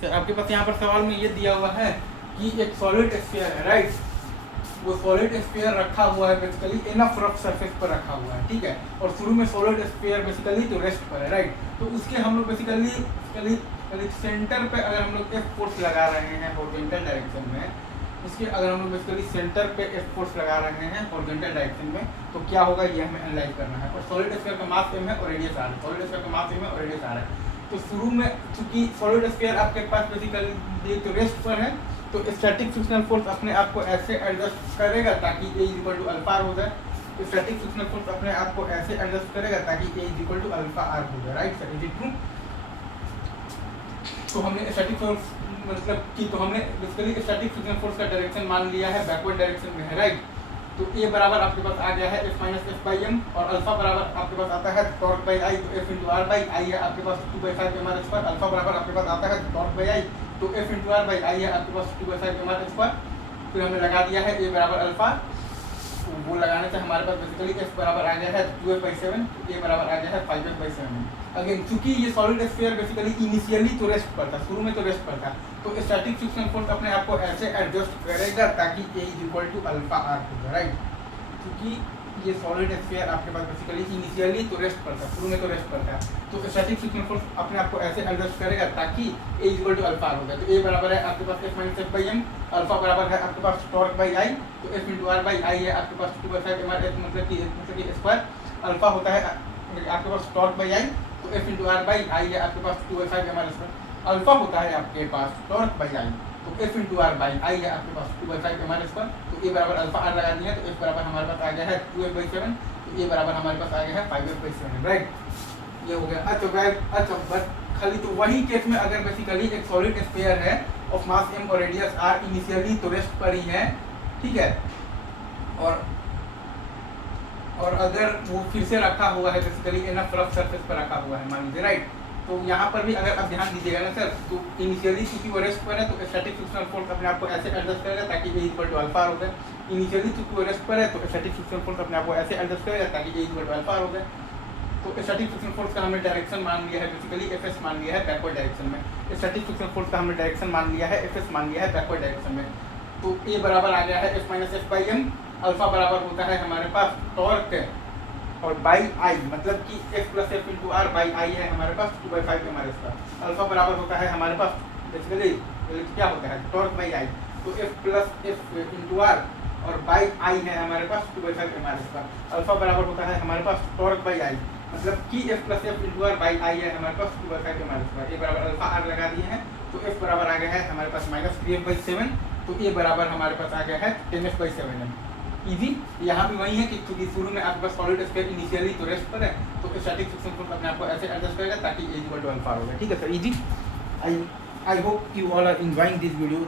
Sir आपके पास यहाँ पर सवाल में ये दिया हुआ है कि एक सॉलिड स्फीयर है, राइट। वो सॉलिड स्फीयर रखा हुआ है बेसिकली इनफ रफ सरफेस पर रखा हुआ है, ठीक है। और शुरू में सॉलिड स्फीयर बेसिकली तो रेस्ट पर है, राइट। तो उसके हम लोग बेसिकली सेंटर पे अगर हम लोग एफ फोर्स लगा रहे हैं हॉरिजॉन्टल डायरेक्शन में, इसके अगर हम लोग बेसिकली सेंटर पे एफ फोर्स लगा रहे हैं हॉरिजॉन्टल डायरेक्शन में, तो क्या होगा ये हमें एनालाइज करना है। और सॉलिड स्फीयर का मास m है और रेडियस r है, सॉलिड स्फीयर का मास m है और रेडियस r है। तो शुरू में चूंकि सॉलिड स्फीयर आपके पास बेसिकली तो रेस्ट पर है, तो स्टैटिक फ्रिक्शनल फोर्स अपने आप को ऐसे एडजस्ट करेगा ताकि A equal to alpha r हो जाए। स्टैटिक फ्रिक्शनल फोर्स अपने आप को ऐसे एडजस्ट करेगा ताकि A equal to alpha r हो जाए, right sir, is it true. तो हमने स्टैटिक फोर्स मतलब कि तो हमने बेसिकली स्टैटिक फ्रिक्शनल फोर्स का डायरेक्शन मान लिया है बैकवर्ड डायरेक्शन में है, राइट। तो A बराबर आपके पास आ गया है F minus f by m, और अल्फा बराबर आपके पास आता है टॉर्क बाई आई, तो F into r by I है आपके पास 2/5 एम आर स्क्वायर। अल्फा बराबर आपके पास आता है टॉर्क बाई आई, तो F into r by I है आपके पास 2/5 एम आर स्क्वायर। फिर हमने लगा दिया है A बराबर अल्फा, तो वो लगाने से हमारे पास बेसिकली F बराबर आ गया है 2f/7, तो A बराबर आ गया है 5f/7। अगेन चूंकि ये सॉलिड स्फीयर बेसिकली इनिशियली तो रेस्ट पर था, शुरू में तो रेस्ट पर था, तो स्टैटिक फ्रिक्शनल फोर्स अपने आप को ऐसे एडजस्ट करेगा ताकि A equal to alpha r हो जाए, राइट। क्योंकि ये सॉलिड स्फीयर आपके पास बेसिकली इनिशियली तो रेस्ट पर था, शुरू में तो रेस्ट पर था, तो स्टैटिक फ्रिक्शनल फोर्स अपने आप को ऐसे एडजस्ट करेगा ताकि A इक्वल टू अल्फा हो जाए। तो A बराबर है आपके पास F minus f by m, alpha बराबर है आपके पास टॉर्क बाई आई, तो F into r by I है आपके पास 2/5 एम आर मतलब कि स्क्वायर। अल्फा होता है आपके पास टॉर्क बाई आई, तो F into r by I है आपके पास 2/5 एम आर स्क्वायर। अल्फा होता है आपके पास टॉर्क बाई आई, तो F into r by I है आपके पास 2/5 एम आर स्क्वायर। तो A बराबर अल्फा आर लगा दिया, तो F बराबर हमारे पास आ गया है 2f/7, तो A बराबर हमारे पास आ गया है 5f/7, राइट। ये हो गया। अच्छा बस खाली तो वही केस में अगर बेसिकली एक सॉलिड स्फीयर है ऑफ मास m और रेडियस r इनिशियली तो रेस्ट पर ही है, ठीक है, और अगर वो फिर से रखा हुआ है बेसिकली इनफ रफ सरफेस पर रखा हुआ है मान लीजिए, राइट। तो यहाँ पर भी अगर आप ध्यान दीजिएगा ना सर, तो इनिशियली चूंकि वो रेस्ट पर है तो स्टैटिक फ्रिक्शनल फोर्स अपने आप को ऐसे एडजस्ट करेगा ताकि A इक्वल टू अल्फा हो जाए। इनिशियली चूंकि वो रेस्ट पर है तो स्टैटिक फ्रिक्शनल फोर्स अपने आप को ऐसे एडजस्ट करेगा ताकि A इक्वल टू अल्फा हो जाए। तो स्टैटिक फ्रिक्शनल फोर्स का हमने डायरेक्शन मान लिया है बेसिकली Fs मान लिया है बैकवर्ड डायरेक्शन में। स्टैटिक फ्रिक्शनल फोर्स का हमने डायरेक्शन मान लिया है Fs मान लिया है बैकवर्ड डायरेक्शन में। तो A बराबर आ गया है F minus f by m, alpha बराबर होता है हमारे पास टॉर्क और बाई आई, मतलब कि F plus f into r by I है हमारे पास 2/5 हमारे पास। अल्फा बराबर होता है हमारे पास बेसिकली क्या होता है टॉर्क बाई आई, तो F plus f into r और बाई आई है हमारे पास 2/5 हमारे पास। अल्फा बराबर होता है हमारे पास टॉर्क बाई आई, मतलब कि F plus f into r by I है हमारे पास 2/5 हमारे पास। A बराबर अल्फा आर लगा दिए हैं, तो F बराबर आ गया है हमारे पास माइनस 3f/7, तो A बराबर हमारे पास आ गया है 10f/7। इजी। यहाँ भी वही है कि क्योंकि शुरू में आपके पास सॉलिड स्फीयर इनिशियली तो रेस्ट पर है, तो स्टैटिक फ्रिक्शन फोर्स अपने आप को ऐसे एडजस्ट करेगा ताकि A इक्वल टू अल्फा हो जाए, ठीक है sir, easy. I hope you all are enjoying this video.